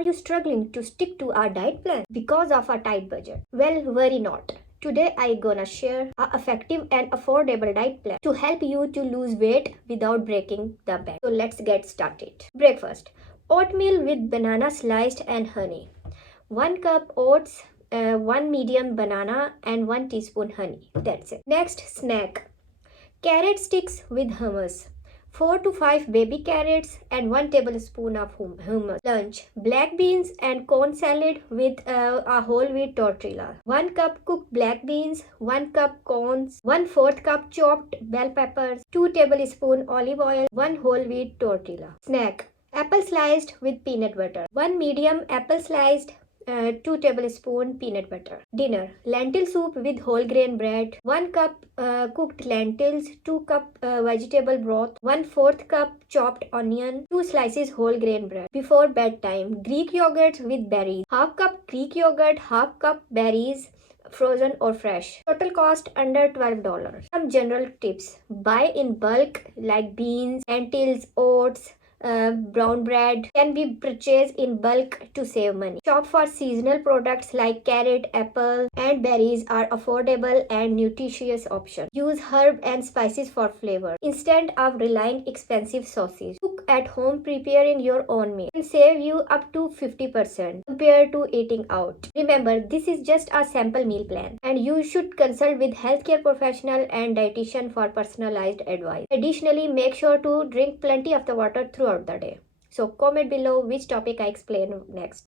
Are you struggling to stick to our diet plan because of a tight budget? Well, worry not. Today I gonna share a effective and affordable diet plan to help you to lose weight without breaking the bank. So let's get started. Breakfast. Oatmeal with banana sliced and honey. 1 cup oats, 1 medium banana and 1 teaspoon honey. That's it. Next snack. Carrot sticks with hummus. 4 to 5 baby carrots and 1 tablespoon of hummus. Lunch. Black beans and corn salad with a whole wheat tortilla. 1 cup cooked black beans, 1 cup corns, 1/4 cup chopped bell peppers, 2 tablespoon olive oil, 1 whole wheat tortilla. Snack. Apple sliced with peanut butter. 1 medium apple sliced, 2 tablespoon peanut butter. Dinner. Lentil soup with whole grain bread, 1 cup cooked lentils, 2 cup vegetable broth, 1/4 cup chopped onion, 2 slices whole grain bread. Before bedtime. Greek yogurt with berries. Half cup Greek yogurt, half cup berries, frozen or fresh. Total cost under $12. Some general tips. Buy in bulk like beans, lentils, oats, brown bread can be purchased in bulk to save money. Shop for seasonal products like carrot, apple, and berries are affordable and nutritious options. Use herb and spices for flavor instead of relying expensive sauces. Cook at home, preparing your own meal can save you up to 50% compared to eating out. Remember, this is just a sample meal plan, and you should consult with healthcare professional and dietitian for personalized advice. Additionally, make sure to drink plenty of the water throughout the day. So comment below which topic I explain next.